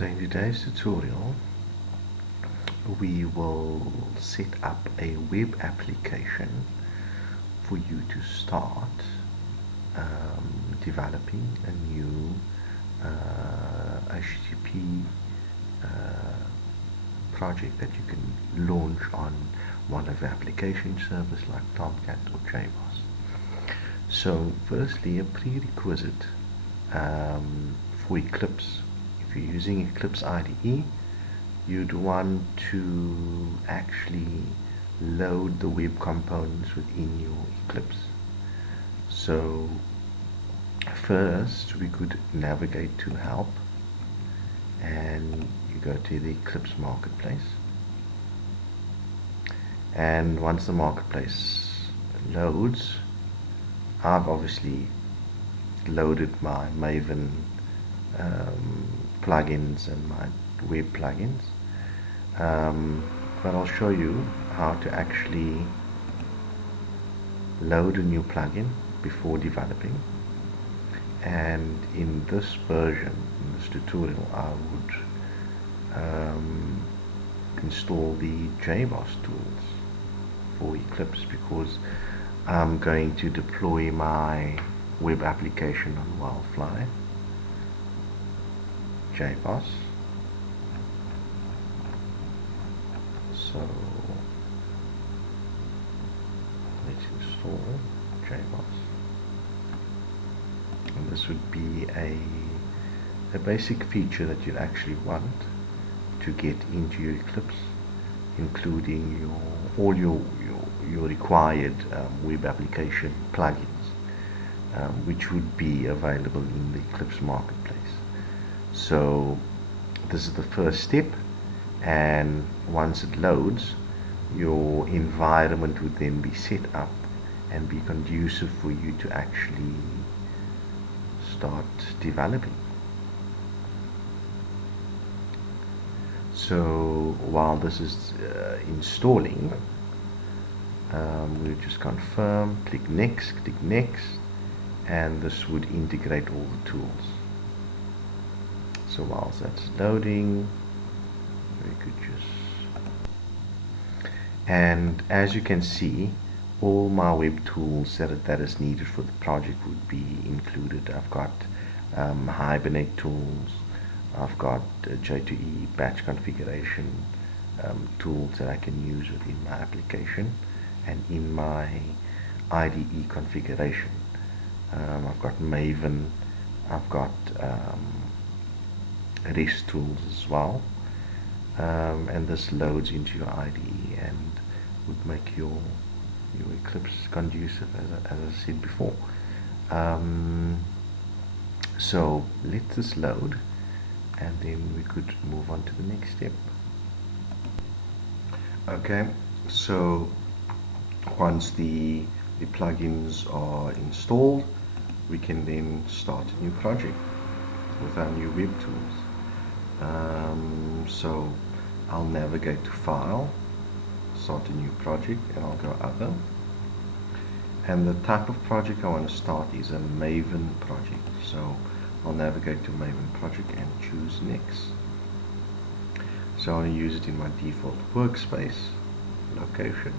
So in today's tutorial we will set up a web application for you to start developing a new HTTP project that you can launch on one of the application servers like Tomcat or JBoss. So firstly, a prerequisite for Eclipse, if you're using Eclipse IDE, you'd want to actually load the web components within your Eclipse. So first we could navigate to help, and you go to the Eclipse marketplace, and once the marketplace loads, I've obviously loaded my Maven plugins and my web plugins, but I'll show you how to actually load a new plugin before developing. And in this version, in this tutorial, I would install the JBoss tools for Eclipse, because I'm going to deploy my web application on Wildfly. JBoss. So let's install JBoss. And this would be a basic feature that you'd actually want to get into your Eclipse, including all your required web application plugins, which would be available in the Eclipse marketplace. So this is the first step, and once it loads, your environment would then be set up and be conducive for you to actually start developing. So while this is installing, we'll just confirm, click next, and this would integrate all the tools. So whilst that's loading, we could just, and as you can see, all my web tools that is needed for the project would be included. I've got Hibernate tools, I've got J2EE batch configuration tools that I can use within my application, and in my IDE configuration, I've got Maven, I've got REST tools as well, and this loads into your IDE and would make your Eclipse conducive, as I said before. So let this load, and then we could move on to the next step. Okay, so once the plugins are installed, we can then start a new project with our new web tools. So I'll navigate to File, start a new project, and I'll go Other. And the type of project I want to start is a Maven project. So I'll navigate to Maven project and choose Next. So I want to use it in my default workspace location.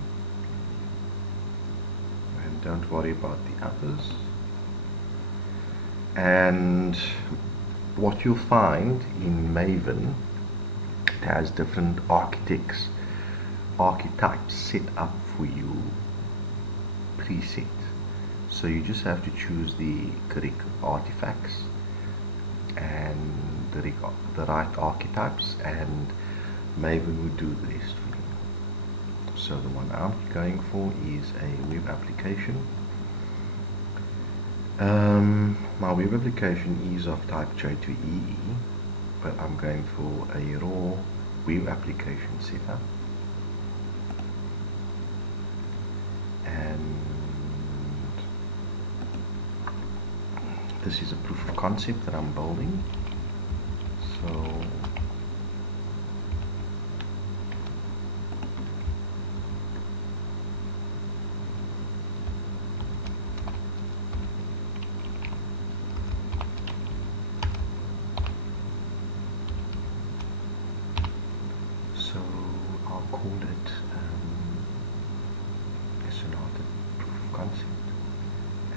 And don't worry about the others. And what you'll find in Maven, it has different archetypes set up for you preset. So you just have to choose the correct artifacts and the right archetypes, and Maven would do the rest for you. So the one I'm going for is a web application. My web application is of type J2EE, but I'm going for a raw web application setup. And this is a proof of concept that I'm building. So call it a Sonata proof of concept,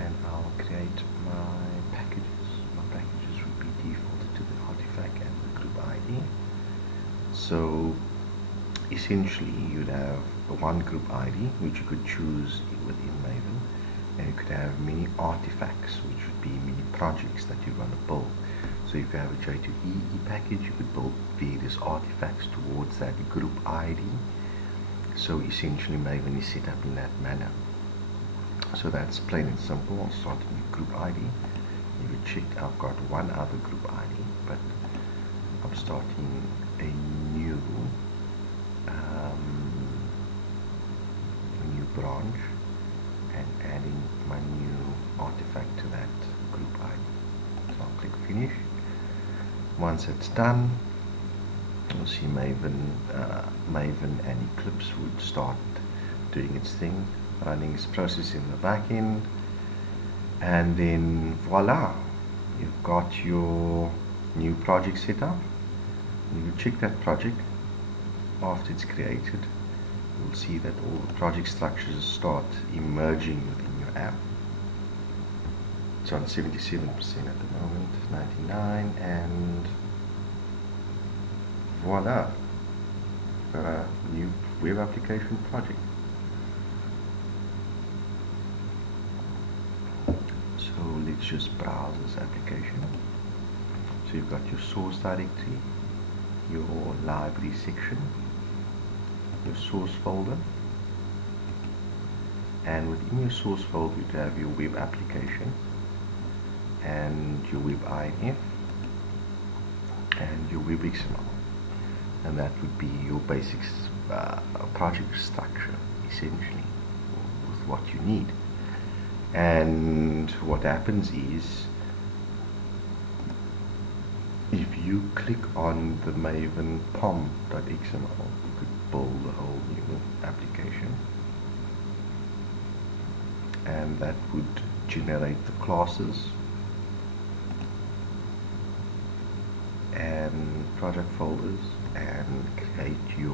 and I'll create my packages. My packages would be defaulted to the artifact and the group ID. So essentially you'd have one group ID which you could choose within Maven, and you could have many artifacts which would be many projects that you're going to build. So if you have a J2EE package, you could build various artifacts towards that group ID. So essentially Maven is set up in that manner. So that's plain and simple. I'll start a new group ID. If you checked, I've got one other group ID, but I'm starting a new branch and adding my new artifact to that group ID. So I'll click finish. Once it's done, you'll see Maven and Eclipse would start doing its thing, running its process in the back end, and then voila, you've got your new project set up. You will check that project after it's created. You'll see that all the project structures start emerging within your app. It's on 77% at the moment, 99, and voila, got a new web application project. So let's just browse this application. So you've got your source directory, your library section, your source folder, and within your source folder you have your web application and your web IDE and your web XML, and that would be your basic project structure essentially with what you need. And what happens is, if you click on the Maven pom.xml, you could build a whole new application, and that would generate the classes and project folders and create your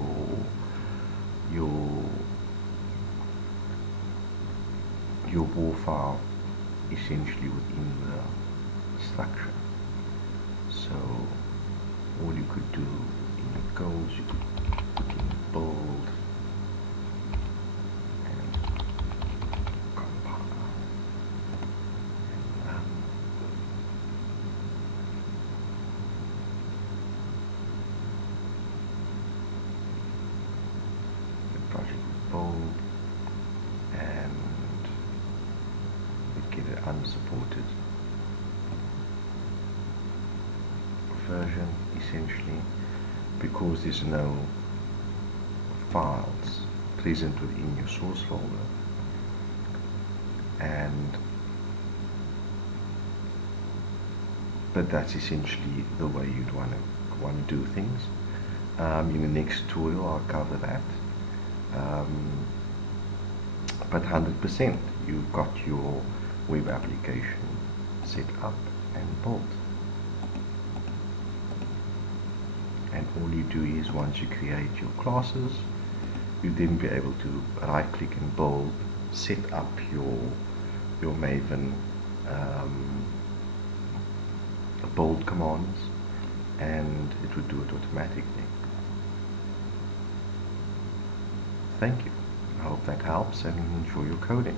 war file essentially within the structure. So all you could do in your goals, you could put in build and compile and run. The project would build and we'd get it unsupported version essentially, because there's no files present within your source folder, and but that's essentially the way you'd want to do things. In the next tutorial I'll cover that, but 100% you've got your web application set up and built. And all you do is, once you create your classes, you then be able to right click and build, set up your Maven build commands, and it would do it automatically. Thank you. I hope that helps, and enjoy your coding.